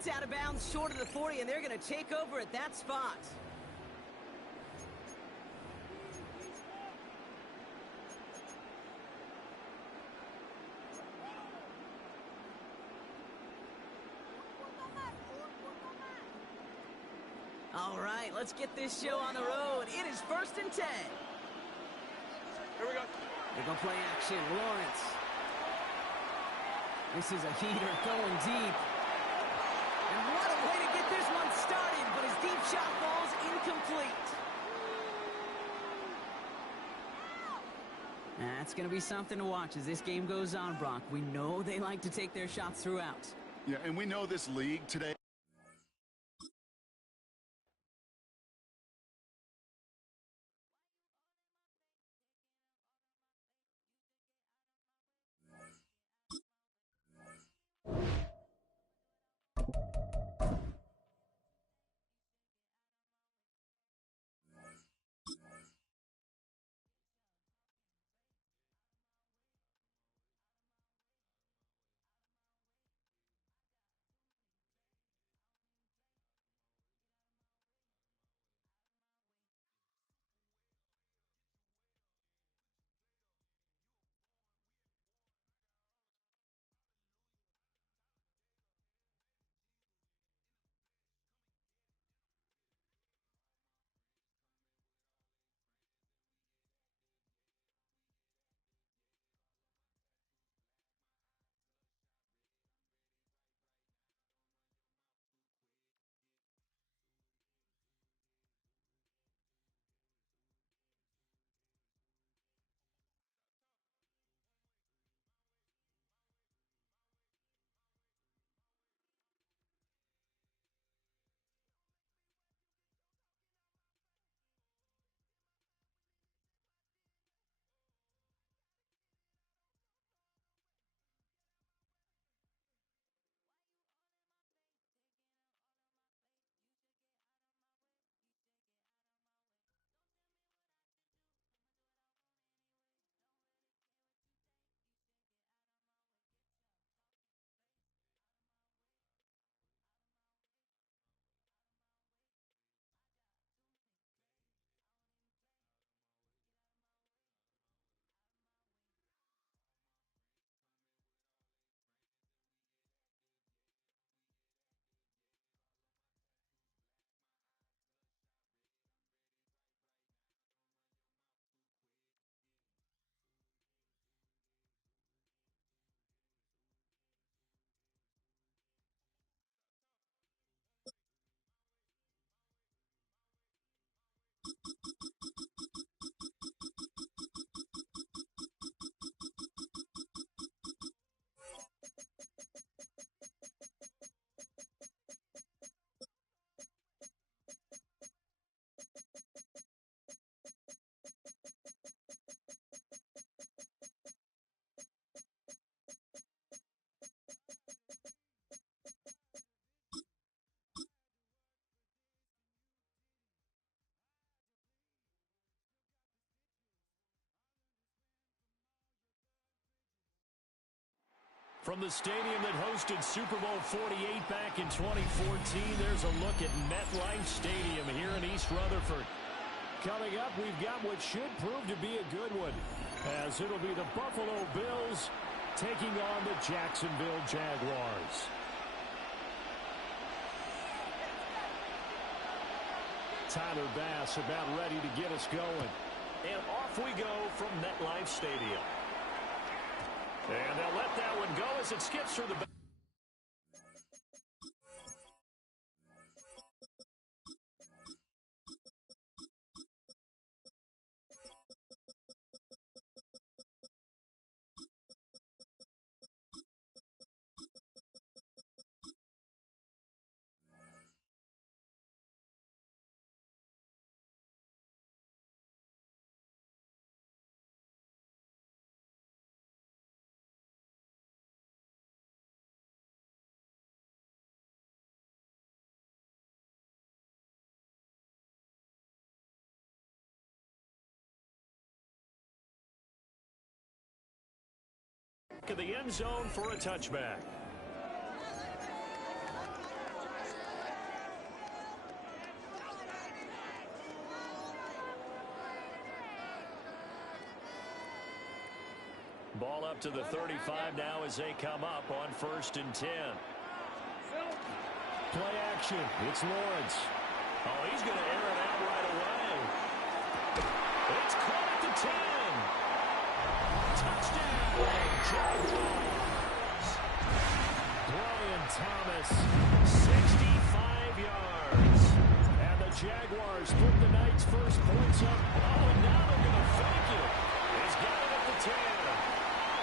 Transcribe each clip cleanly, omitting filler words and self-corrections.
It's out of bounds short of the 40, and they're going to take over at that spot. All right, let's get this show on the road. It is 1st and 10. Here we go. They're going to play action. Lawrence. This is a heater going deep. And what a way to get this one started, but his deep shot falls incomplete. That's going to be something to watch as this game goes on, Brock. We know they like to take their shots throughout. Yeah, and we know this league today. From the stadium that hosted Super Bowl 48 back in 2014, there's a look at MetLife Stadium here in East Rutherford. Coming up, we've got what should prove to be a good one, as it'll be the Buffalo Bills taking on the Jacksonville Jaguars. Tyler Bass about ready to get us going. And off we go from MetLife Stadium. And they'll let that one go as it skips through the back. Of the end zone for a touchback. Ball up to the 35 now as they come up on 1st and 10. Play action. It's Lawrence. Oh, he's going to air it out right away. It's caught at the 10. Touchdown, Jaguars. Brian Thomas, 65 yards. And the Jaguars put the Knights' first points up. Oh, and now they're going to fake it. He's got it at the 10.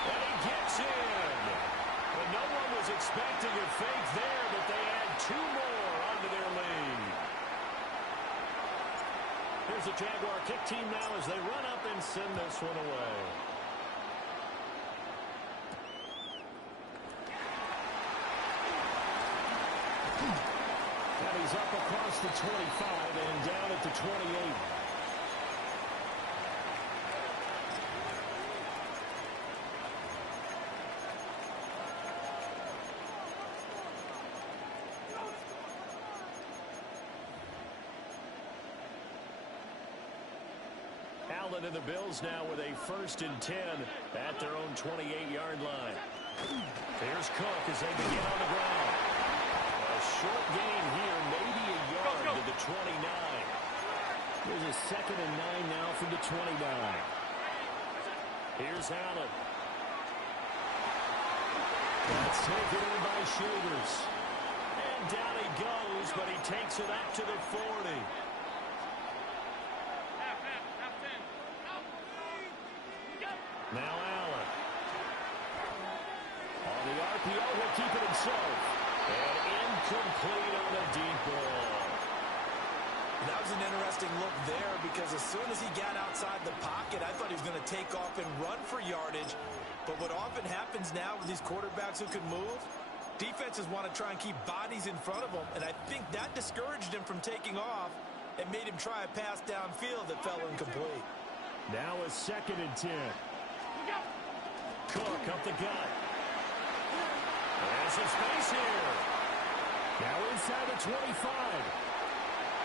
And he gets in. But no one was expecting a fake there, but they add 2 more onto their lead. Here's the Jaguar kick team now as they run up and send this one away. And he's up across the 25 and down at the 28. Allen and the Bills now with a 1st and 10 at their own 28-yard line. Here's Cook as they begin on the ground. A short gain here, maybe a yard to the 29. Here's a 2nd and 9 now from the 29. Here's Allen. That's taken in by Shavers. And down he goes, but he takes it up to the 40. Now Allen. On the RPO, he'll keep it himself. And incomplete on a deep ball. That was an interesting look there because as soon as he got outside the pocket, I thought he was going to take off and run for yardage. But what often happens now with these quarterbacks who can move, defenses want to try and keep bodies in front of them. And I think that discouraged him from taking off and made him try a pass downfield that fell incomplete. Now a 2nd and 10. Cook up the gut. There's some space here. Now inside the 25.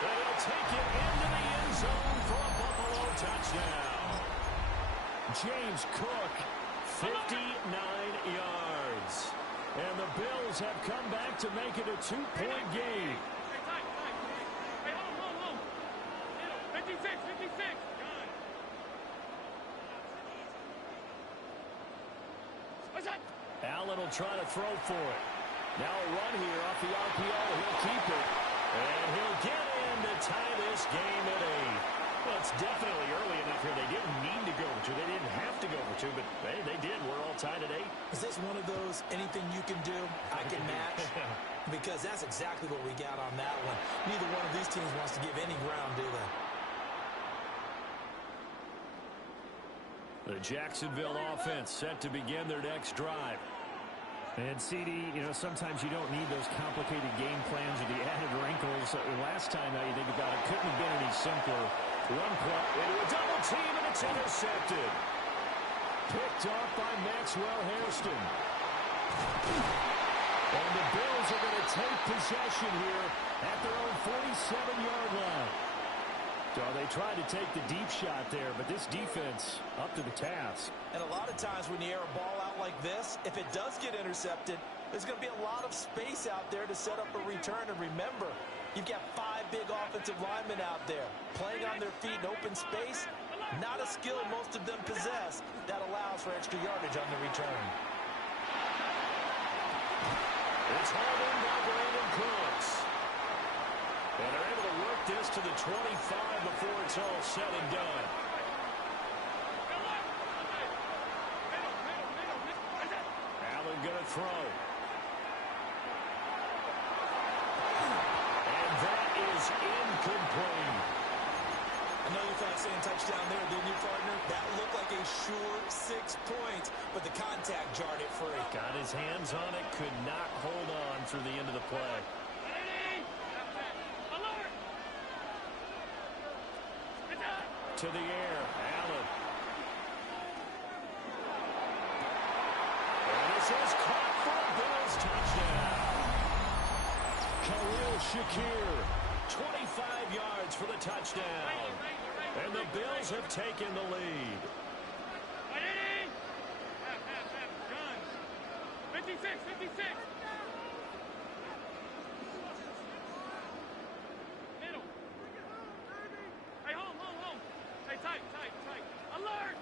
And he'll take it into the end zone for a Buffalo touchdown. James Cook, 59 yards. And the Bills have come back to make it a 2-point game. Hey, hold. 56. Allen will try to throw for it. Now a run here off the RPO. He'll keep it. And he'll get in to tie this game at 8. Well, it's definitely early enough here. They didn't need to go over 2. They didn't have to go over 2, but hey, they did. We're all tied at 8. Is this one of those anything you can do, I can match? Because that's exactly what we got on that one. Neither one of these teams wants to give any ground, do they? The Jacksonville offense set to begin their next drive. And CD, sometimes you don't need those complicated game plans or the added wrinkles. Last time, now you think about it, couldn't have been any simpler. One play into a double team, and it's intercepted. Picked off by Maxwell Hairston. And the Bills are going to take possession here at their own 47-yard line. So they tried to take the deep shot there, but this defense up to the task. And a lot of times when you air a ball out like this, if it does get intercepted, there's going to be a lot of space out there to set up a return. And remember, you've got 5 big offensive linemen out there playing on their feet in open space. Not a skill most of them possess that allows for extra yardage on the return. It's hauled in by Brandon Cooks. And they're able to work this to the 25 before it's all said and done. Allen going to throw. And that is incomplete. Another thought saying touchdown there, didn't you, partner? That looked like a sure 6 points, but the contact jarred it free. Got his hands on it, could not hold on through the end of the play. To the air, Allen. And this is caught for a Bills touchdown. Khalil Shakir, 25 yards for the touchdown. And the Bills have taken the lead. 56, 56. Middle. Hey, home. Hey, tight. Alert!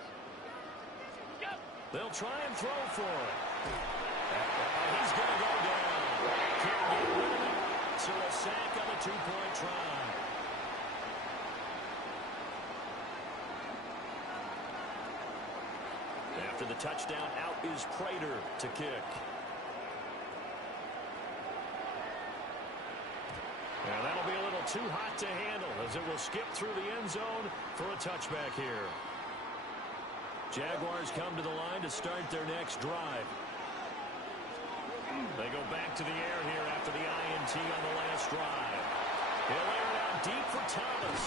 Go! They'll try and throw for it. He's going to go down. Can't get rid of it. So a sack on the two-point try. After the touchdown, out is Prater to kick. And that'll be a little too hot to handle as it will skip through the end zone for a touchback here. Jaguars come to the line to start their next drive. They go back to the air here after the INT on the last drive. He'll air it out deep for Thomas.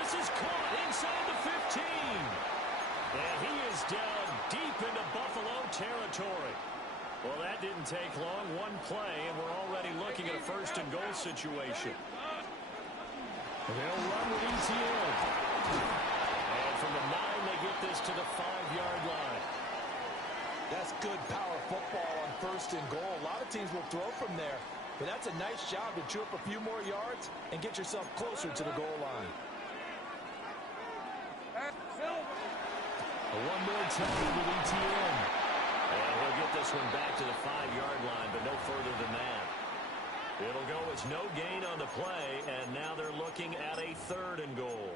This is caught inside the 15. And he is down deep into Buffalo territory. Well, that didn't take long. One play, and we're already looking at a first-and-goal situation. They'll run with ETN. And from the 9, they get this to the 5-yard line. That's good power football on first and goal. A lot of teams will throw from there, but that's a nice job to chew up a few more yards and get yourself closer to the goal line. One more time with ETN. And he'll get this one back to the 5-yard line, but no further than that. It'll go as no gain on the play, and now they're looking at a 3rd and goal.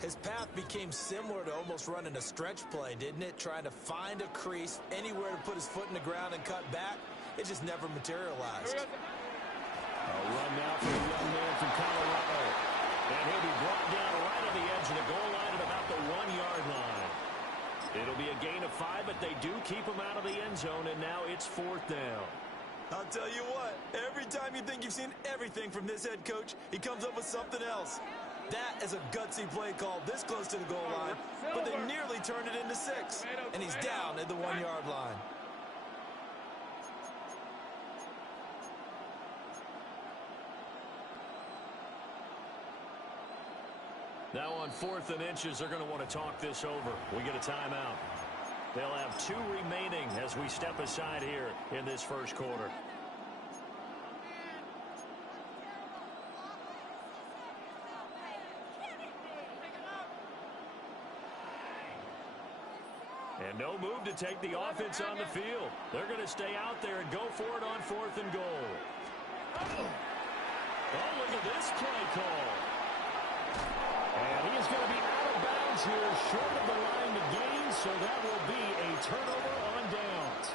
His path became similar to almost running a stretch play, didn't it? Trying to find a crease, anywhere to put his foot in the ground and cut back. It just never materialized. A run now for the young man from Colorado. And he'll be brought down right on the edge of the goal line at about the 1-yard line. It'll be a gain of 5, but they do keep him out of the end zone, and now it's 4th down. I'll tell you what, every time you think you've seen everything from this head coach, he comes up with something else. That is a gutsy play call this close to the goal line, but they nearly turned it into 6, and he's down at the 1-yard line. Now on 4th and inches, they're going to want to talk this over. We get a timeout. They'll have 2 remaining as we step aside here in this first quarter. And no move to take the offense on the field. They're going to stay out there and go for it on 4th and goal. Oh, look at this play call. And he is going to be out of bounds here, short of the line to gain, so that will be a turnover on downs.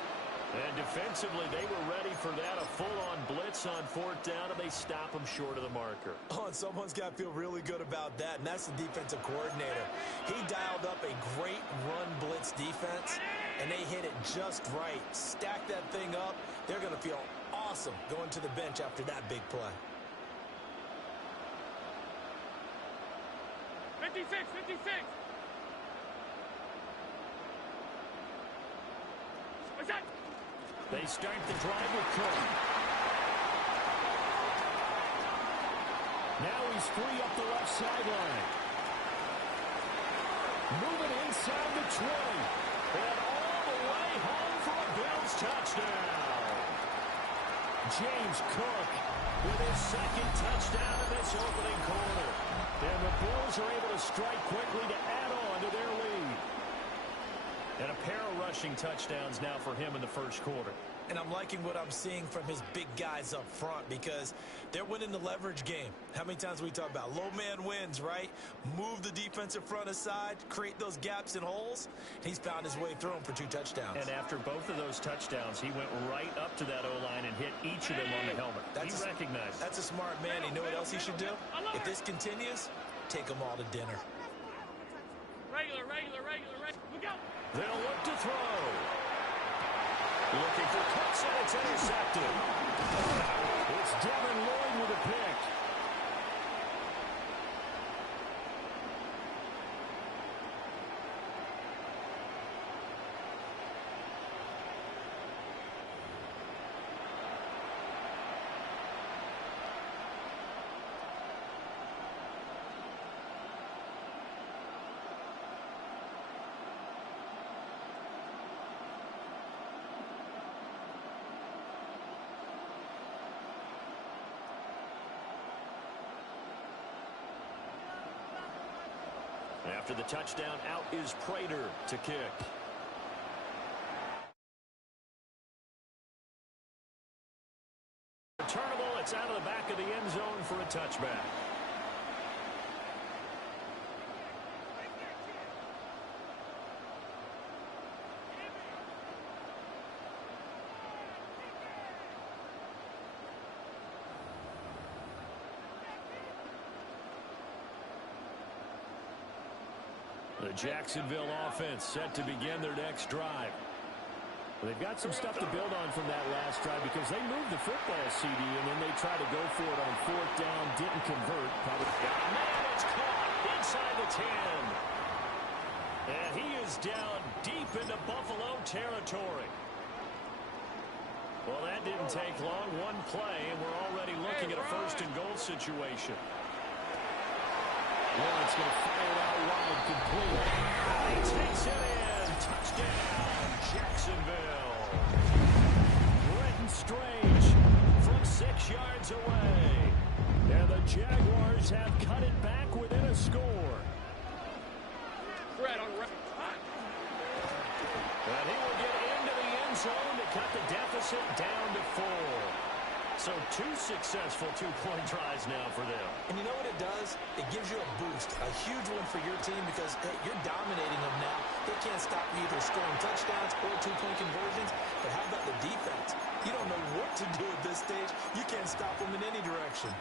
And defensively, they were ready for that, a full-on blitz on 4th down, and they stop him short of the marker. Oh, and someone's got to feel really good about that, and that's the defensive coordinator. He dialed up a great run blitz defense, and they hit it just right. Stack that thing up. They're going to feel awesome going to the bench after that big play. 56, 56. What's that? They start the drive with Cook. Now he's free up the left sideline. Moving inside the 20. And all the way home for a Bills touchdown. James Cook with his 2nd touchdown in this opening quarter. And the Bills are able to strike quickly to add on to their lead. And a pair of rushing touchdowns now for him in the first quarter. And I'm liking what I'm seeing from his big guys up front because they're winning the leverage game. How many times we talk about low man wins, right? Move the defensive front aside, create those gaps and holes. He's found his way through them for 2 touchdowns. And after both of those touchdowns, he went right up to that O-line and hit each of them on the helmet. He recognized it. That's a smart man. You know what else he should do? If this continues, take them all to dinner. Regular. Look out. They'll look to throw. Looking for Cooks, and it's intercepted. It's Devin Lloyd with a pick. After the touchdown, out is Prater to kick. Returnable, it's out of the back of the end zone for a touchback. The Jacksonville offense set to begin their next drive. They've got some stuff to build on from that last drive because they moved the football, CD, and then they tried to go for it on fourth down, didn't convert. Probably. Man, it's caught inside the 10. And he is down deep into Buffalo territory. Well, that didn't take long. One play, and we're already looking at a first-and-goal situation. Lawrence going to fire it out wide, complete. He takes it in. Touchdown, Jacksonville. Brenton Strange from 6 yards away. And the Jaguars have cut it back within a score. Fred on right. And he will get into the end zone to cut the deficit down to 4. So 2 successful two-point tries now for them. And you know what it does? It gives you a boost, a huge one for your team because, hey, you're dominating them now. They can't stop you either scoring touchdowns or two-point conversions. But how about the defense? You don't know what to do at this stage. You can't stop them in any direction.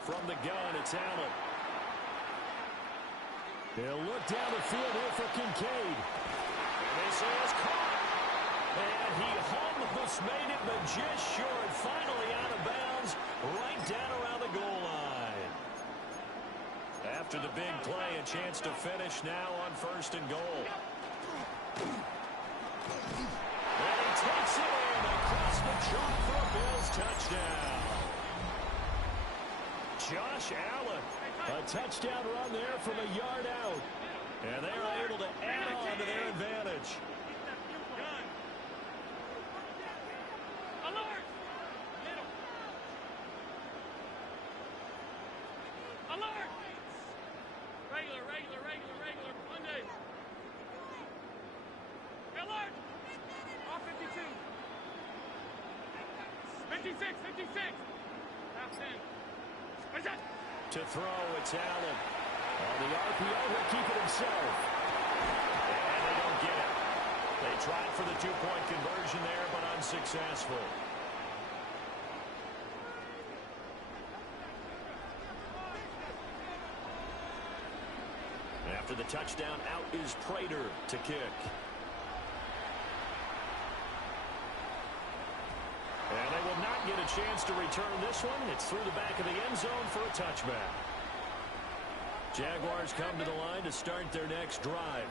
From the gun, it's Allen. They'll look down the field here for Kincaid. And this is caught. And he almost made it, but just short. Finally out of bounds, right down around the goal line. After the big play, a chance to finish now on first and goal. And he takes it in across the chalk for a Bills touchdown. Josh Allen, a touchdown run there from a yard out. And they're able to add on to their advantage. Alert! Middle. Alert! Regular. Monday. Alert! Off 52. 56. Half 10. To throw, it's Allen. On the RPO, he'll keep it himself. And they don't get it. They tried for the two-point conversion there, but unsuccessful. After the touchdown, out is Prater to kick. And they will not get a chance to return this one. It's through the back of the end zone for a touchback. Jaguars come to the line to start their next drive.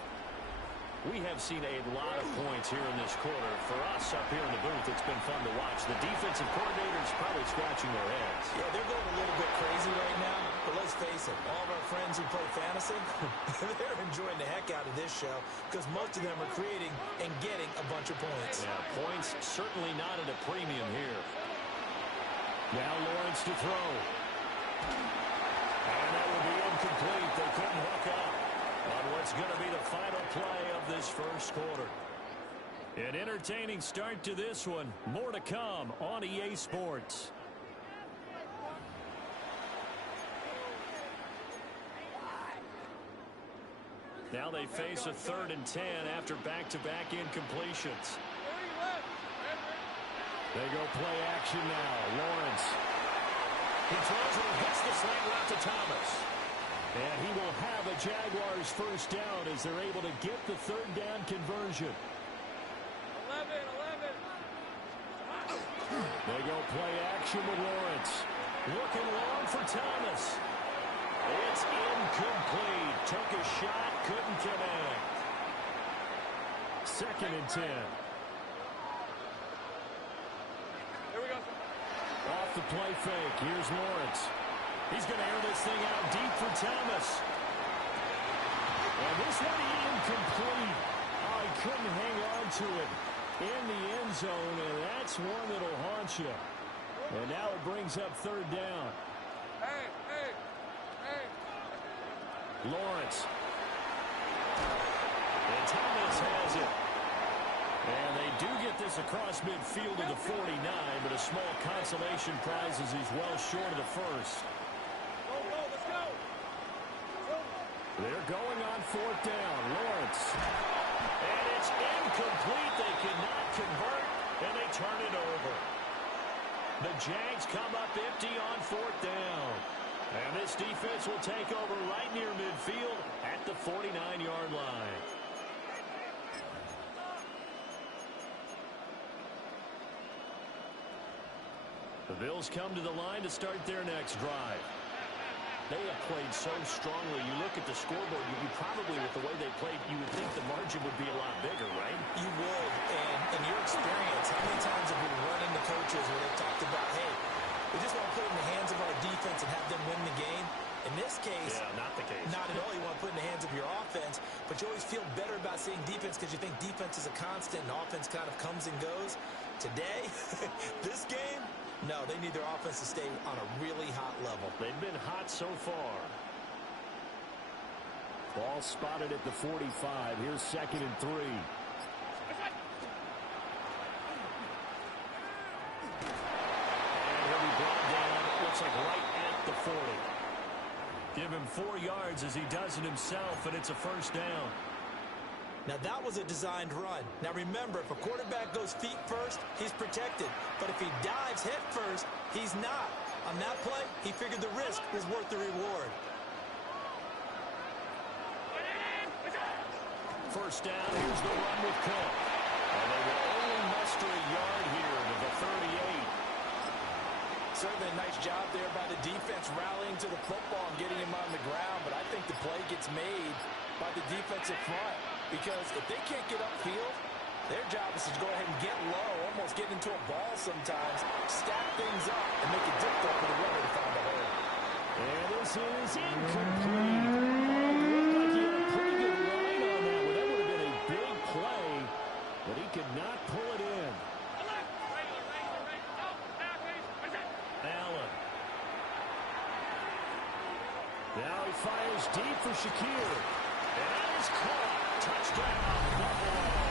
We have seen a lot of points here in this quarter. For us up here in the booth, it's been fun to watch. The defensive coordinators probably scratching their heads. Yeah, they're going a little bit crazy right now. But let's face it, all of our friends who play fantasy, they're enjoying the heck out of this show because most of them are creating and getting a bunch of points. Yeah, points certainly not at a premium here. Now Lawrence to throw. And that will be incomplete. They couldn't hook up on what's going to be the final play of this first quarter. An entertaining start to this one. More to come on EA Sports. Now they face a 3rd and 10 after back-to-back incompletions. They go play action now. Lawrence. He throws and hits the slant route to Thomas. And he will have a Jaguars first down as they're able to get the 3rd down conversion. 11. They go play action with Lawrence. Looking long for Thomas. It's incomplete. Took a shot, couldn't connect. 2nd and 10. Here we off the play fake. Here's Lawrence. He's going to air this thing out deep for Thomas. And this one incomplete. Oh, he couldn't hang on to it in the end zone, and that's one that'll haunt you. And now it brings up third down. Hey. Lawrence. And Thomas has it. And they do get this across midfield to the 49, but a small consolation prize as he's well short of the first. Let's go. They're going on fourth down. Lawrence. And it's incomplete. They cannot convert, and they turn it over. The Jags come up empty on fourth down. And this defense will take over right near midfield at the 49-yard line. The Bills come to the line to start their next drive. They have played so strongly. You look at the scoreboard, you probably, with the way they played, you would think the margin would be a lot bigger, right? You would, and in your experience, how many times have we run into coaches where they talked about, hey, we just want to put it in the hands of our defense and have them win the game? In this case, not the case. Not at all. You want to put it in the hands of your offense, but you always feel better about seeing defense because you think defense is a constant and offense kind of comes and goes. Today, this game, no, they need their offense to stay on a really hot level. They've been hot so far. Ball spotted at the 45. Here's 2nd and 3. And he'll be brought down, it looks like right at the 40. Give him 4 yards as he does it himself, and it's a first down. Now, that was a designed run. Now, remember, if a quarterback goes feet first, he's protected. But if he dives head first, he's not. On that play, he figured the risk was worth the reward. First down, here's the run with Cook. And they will only muster a yard here to the 38. Certainly a nice job there by the defense rallying to the football and getting him on the ground. But I think the play gets made by the defensive front. Because if they can't get upfield, their job is to go ahead and get low, almost get into a ball sometimes, stack things up, and make it difficult for the runner to find a hole. And this is incomplete. Looked like he had a pretty good line on that one. That would have been a big play, but he could not pull it in. Allen. Now he fires deep for Shakir. And that is caught. Touchdown, Buffalo.